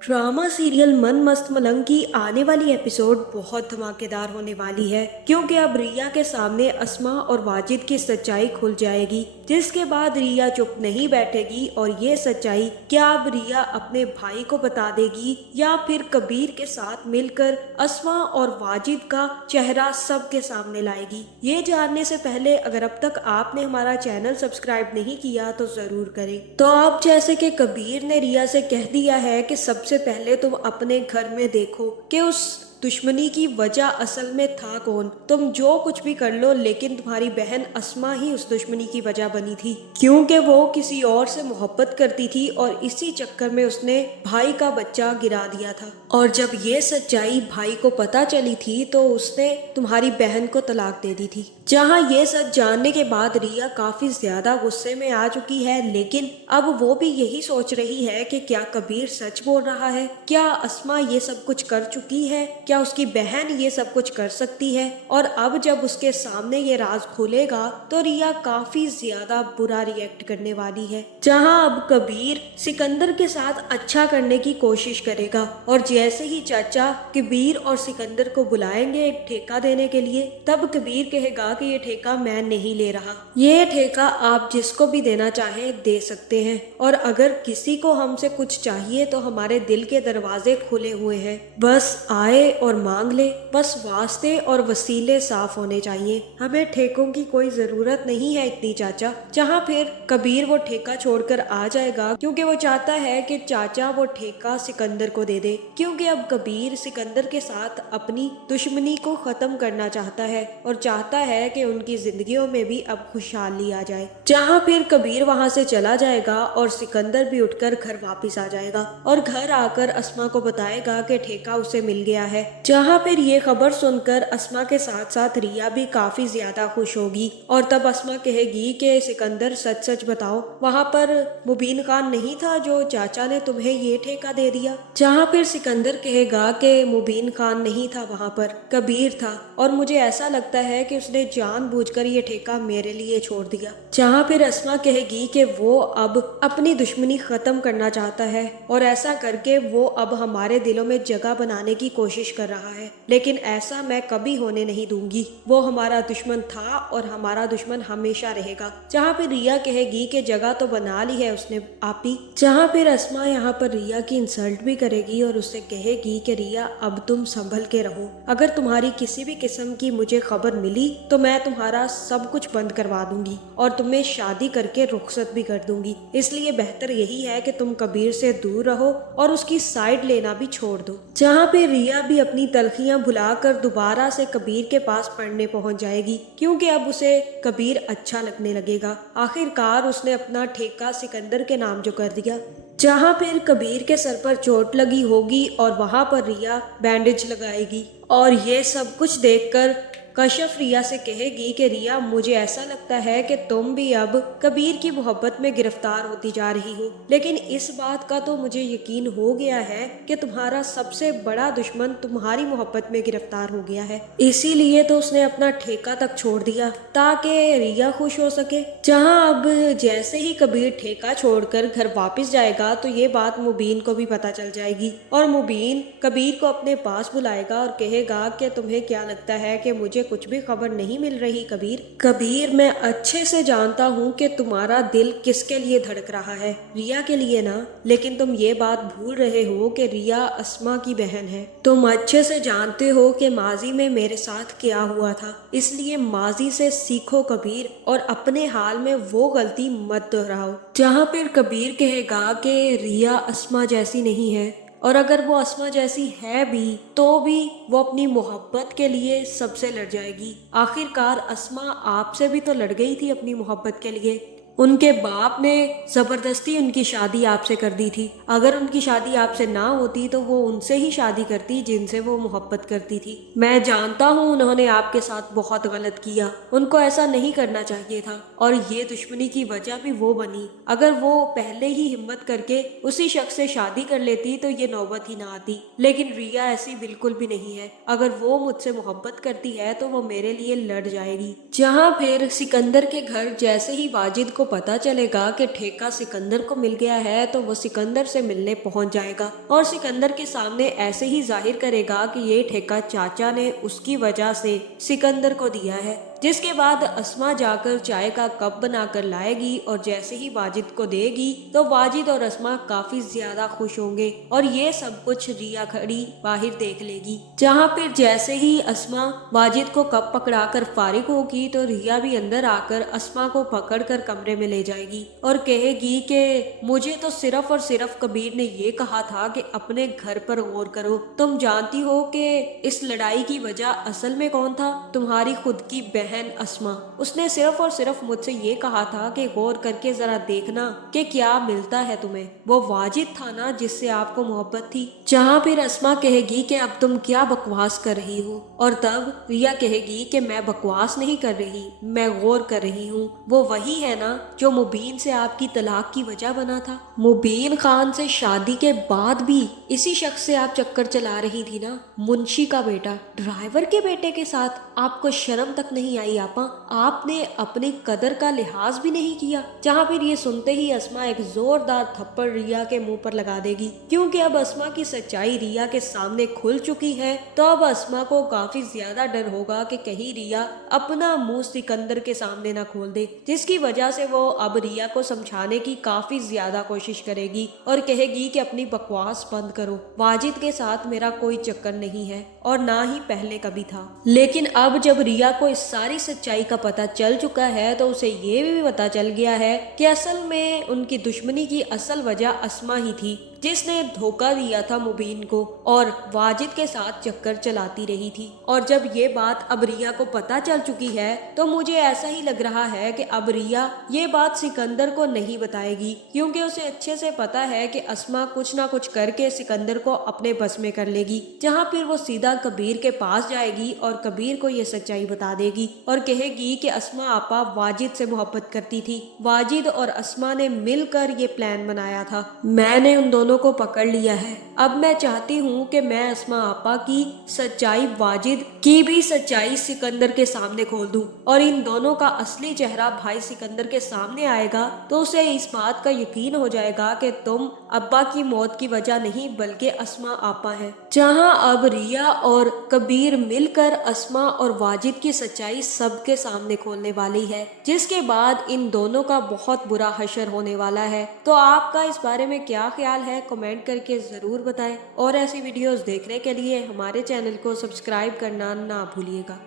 Drama serial मन मस्त मलंग की आने वाली एपिसोड बहुत धमाकेदार होने वाली है, क्योंकि अब रिया के सामने अस्मा और वाजिद की सच्चाई खुल जाएगी, जिसके बाद रिया चुप नहीं बैठेगी और ये सच्चाई क्या अब रिया अपने भाई को बता देगी या फिर कबीर के साथ मिलकर अस्मा और वाजिद का चेहरा सबके सामने लाएगी। ये जानने से पहले अगर अब तक आपने हमारा चैनल सब्सक्राइब नहीं किया तो जरूर करें। तो अब जैसे कि कबीर ने रिया से कह दिया है कि सबसे पहले तुम अपने घर में देखो कि उस दुश्मनी की वजह असल में था कौन। तुम जो कुछ भी कर लो, लेकिन तुम्हारी बहन अस्मा ही उस दुश्मनी की वजह बनी थी, क्योंकि वो किसी और से मोहब्बत करती थी और इसी चक्कर में उसने भाई का बच्चा गिरा दिया था। और जब ये सच्चाई भाई को पता चली थी तो उसने तुम्हारी बहन को तलाक दे दी थी। जहाँ ये सच जानने के बाद रिया काफी ज्यादा गुस्से में आ चुकी है, लेकिन अब वो भी यही सोच रही है कि क्या कबीर सच बोल रहा है, क्या अस्मा ये सब कुछ कर चुकी है, क्या उसकी बहन ये सब कुछ कर सकती है। और अब जब उसके सामने ये राज खुलेगा तो रिया काफी ज्यादा बुरा रिएक्ट करने वाली है। जहां अब कबीर सिकंदर के साथ अच्छा करने की कोशिश करेगा और जैसे ही चाचा कबीर और सिकंदर को बुलाएंगे एक ठेका देने के लिए, तब कबीर कहेगा कि ये ठेका मैं नहीं ले रहा, ये ठेका आप जिसको भी देना चाहें दे सकते हैं, और अगर किसी को हमसे कुछ चाहिए तो हमारे दिल के दरवाजे खुले हुए हैं, बस आए और मांग ले। बस वास्ते और वसीले साफ होने चाहिए, हमें ठेकों की कोई जरूरत नहीं है इतनी चाचा। जहाँ फिर कबीर वो ठेका छोड़कर आ जाएगा, क्योंकि वो चाहता है कि चाचा वो ठेका सिकंदर को दे दे, क्योंकि अब कबीर सिकंदर के साथ अपनी दुश्मनी को खत्म करना चाहता है और चाहता है कि उनकी जिंदगियों में भी अब खुशहाली आ जाए। जहाँ फिर कबीर वहाँ से चला जाएगा और सिकंदर भी उठकर घर वापिस आ जाएगा और घर आकर अस्मा को बताएगा कि ठेका उसे मिल गया है। जहाँ फिर ये खबर सुनकर अस्मा के साथ साथ रिया भी काफी ज्यादा खुश होगी और तब अस्मा कहेगी कि सिकंदर सच सच बताओ, वहाँ पर मुबीन खान नहीं था जो चाचा ने तुम्हें ये ठेका दे दिया। जहाँ फिर सिकंदर कहेगा कि मुबीन खान नहीं था, वहाँ पर कबीर था और मुझे ऐसा लगता है कि उसने जानबूझकर ये ठेका मेरे लिए छोड़ दिया। जहाँ फिर अस्मा कहेगी कि वो अब अपनी दुश्मनी खत्म करना चाहता है और ऐसा करके वो अब हमारे दिलों में जगह बनाने की कोशिश कर रहा है, लेकिन ऐसा मैं कभी होने नहीं दूंगी। वो हमारा दुश्मन था और हमारा दुश्मन हमेशा रहेगा। जहाँ फिर रिया कहेगी कि जगह तो बना ली है उसने आपी। जहाँ फिर अस्मा यहाँ पर रिया की इंसल्ट भी करेगी और उससे कहेगी कि रिया अब तुम संभल के रहो, अगर तुम्हारी किसी भी किस्म की मुझे खबर मिली तो मैं तुम्हारा सब कुछ बंद करवा दूंगी और तुम्हें शादी करके रुखसत भी कर दूंगी। इसलिए बेहतर यही है कि तुम कबीर से दूर रहो और उसकी साइड लेना भी छोड़ दो। जहाँ पे रिया भी अपनी तलखियां भुलाकर दोबारा से कबीर के पास पढ़ने पहुंच जाएगी, क्योंकि अब उसे कबीर अच्छा लगने लगेगा। आखिरकार उसने अपना ठेका सिकंदर के नाम जो कर दिया। जहाँ फिर कबीर के सर पर चोट लगी होगी और वहाँ पर रिया बैंडेज लगाएगी और ये सब कुछ देखकर कश्यप रिया से कहेगी कि रिया, मुझे ऐसा लगता है कि तुम भी अब कबीर की मोहब्बत में गिरफ्तार होती जा रही हो, लेकिन इस बात का तो मुझे यकीन हो गया है कि तुम्हारा सबसे बड़ा दुश्मन तुम्हारी मोहब्बत में गिरफ्तार हो गया है, इसीलिए तो उसने अपना ठेका तक छोड़ दिया ताकि रिया खुश हो सके। जहाँ अब जैसे ही कबीर ठेका छोड़कर घर वापस जाएगा तो ये बात मुबीन को भी पता चल जाएगी और मुबीन कबीर को अपने पास बुलाएगा और कहेगा कि तुम्हें क्या लगता है कि मुझे कुछ भी खबर नहीं मिल रही कबीर, मैं अच्छे से जानता हूँ कि तुम्हारा दिल किसके लिए धड़क रहा है, रिया के लिए ना, लेकिन तुम ये बात भूल रहे हो कि रिया अस्मा की बहन है। तुम अच्छे से जानते हो कि माजी में मेरे साथ क्या हुआ था, इसलिए माजी से सीखो कबीर और अपने हाल में वो गलती मत दोहराओ। जहाँ फिर कबीर कहेगा कि रिया अस्मा जैसी नहीं है और अगर वो अस्मा जैसी है भी तो भी वो अपनी मोहब्बत के लिए सबसे लड़ जाएगी। आखिरकार अस्मा आपसे भी तो लड़ गई थी अपनी मोहब्बत के लिए। उनके बाप ने जबरदस्ती उनकी शादी आपसे कर दी थी, अगर उनकी शादी आपसे ना होती तो वो उनसे ही शादी करती जिनसे वो मोहब्बत करती थी। मैं जानता हूँ उन्होंने आपके साथ बहुत गलत किया, उनको ऐसा नहीं करना चाहिए था और ये दुश्मनी की वजह भी वो बनी। अगर वो पहले ही हिम्मत करके उसी शख्स से शादी कर लेती तो ये नौबत ही ना आती, लेकिन रिया ऐसी बिल्कुल भी नहीं है। अगर वो मुझसे मोहब्बत करती है तो वो मेरे लिए लड़ जाएगी। जहाँ फिर सिकंदर के घर जैसे ही वाजिद को पता चलेगा कि ठेका सिकंदर को मिल गया है तो वो सिकंदर से मिलने पहुंच जाएगा और सिकंदर के सामने ऐसे ही जाहिर करेगा कि ये ठेका चाचा ने उसकी वजह से सिकंदर को दिया है। जिसके बाद अस्मा जाकर चाय का कप बनाकर लाएगी और जैसे ही वाजिद को देगी तो वाजिद और अस्मा काफी ज्यादा खुश होंगे और ये सब कुछ रिया खड़ी बाहर देख लेगी। जहाँ फिर जैसे ही अस्मा वाजिद को कप पकड़ाकर फारिग होगी तो रिया भी अंदर आकर अस्मा को पकड़कर कमरे में ले जाएगी और कहेगी कि मुझे तो सिर्फ और सिर्फ कबीर ने ये कहा था कि अपने घर पर गौर करो। तुम जानती हो कि इस लड़ाई की वजह असल में कौन था? तुम्हारी खुद की बहन अस्मा। उसने सिर्फ और सिर्फ मुझसे ये कहा था कि गौर करके जरा देखना कि क्या मिलता है तुम्हें। वो वाजिद था ना जिससे आपको मोहब्बत थी। जहाँ फिर अस्मा कहेगी कि अब तुम क्या बकवास कर रही हो और तब रिया कहेगी कि मैं बकवास नहीं कर रही, मैं गौर कर रही हूँ। वो वही है ना जो मुबीन से आपकी तलाक की वजह बना था। मुबीन खान से शादी के बाद भी इसी शख्स से आप चक्कर चला रही थी ना, मुंशी का बेटा, ड्राइवर के बेटे के साथ। आपको शर्म तक नहीं आई आपा? आपने अपनी कदर का लिहाज भी नहीं किया। जहाँ फिर ये सुनते ही अस्मा एक जोरदार थप्पड़ रिया के मुंह पर लगा देगी क्योंकि अब अस्मा की सच्चाई रिया के सामने खुल चुकी है। तो अब अस्मा को काफी ज्यादा डर होगा कि कहीं रिया अपना मुंह सिकंदर के सामने ना खोल दे, जिसकी वजह से वो अब रिया को समझाने की काफी ज्यादा कोशिश करेगी और कहेगी कि अपनी बकवास बंद करो, वाजिद के साथ मेरा कोई चक्कर नहीं है और ना ही पहले कभी था। लेकिन अब जब रिया को इस सारी सच्चाई का पता चल चुका है तो उसे ये भी पता चल गया है कि असल में उनकी दुश्मनी की असल वजह अस्मा ही थी जिसने धोखा दिया था मुबीन को और वाजिद के साथ चक्कर चलाती रही थी। और जब ये बात अब रिया को पता चल चुकी है तो मुझे ऐसा ही लग रहा है कि अब रिया ये बात सिकंदर को नहीं बताएगी क्योंकि उसे अच्छे से पता है कि अस्मा कुछ ना कुछ करके सिकंदर को अपने बस में कर लेगी। जहाँ फिर वो सीधा कबीर के पास जाएगी और कबीर को ये सच्चाई बता देगी और कहेगी कि अस्मा आपा वाजिद से मोहब्बत करती थी। वाजिद और अस्मा ने मिलकर ये प्लान बनाया था। मैंने उन दोनों को पकड़ लिया है। अब मैं चाहती हूँ कि मैं अस्मा आपा की सच्चाई, वाजिद की भी सच्चाई सिकंदर के सामने खोल दूं और इन दोनों का असली चेहरा भाई सिकंदर के सामने आएगा तो उसे इस बात का यकीन हो जाएगा कि तुम अब्बा की मौत की वजह नहीं बल्कि अस्मा आपा है। जहाँ अब रिया और कबीर मिलकर अस्मा और वाजिद की सच्चाई सबके सामने खोलने वाली है, जिसके बाद इन दोनों का बहुत बुरा हशर होने वाला है। तो आपका इस बारे में क्या ख्याल है कमेंट करके जरूर बताएं और ऐसी वीडियोस देखने के लिए हमारे चैनल को सब्सक्राइब करना ना भूलिएगा।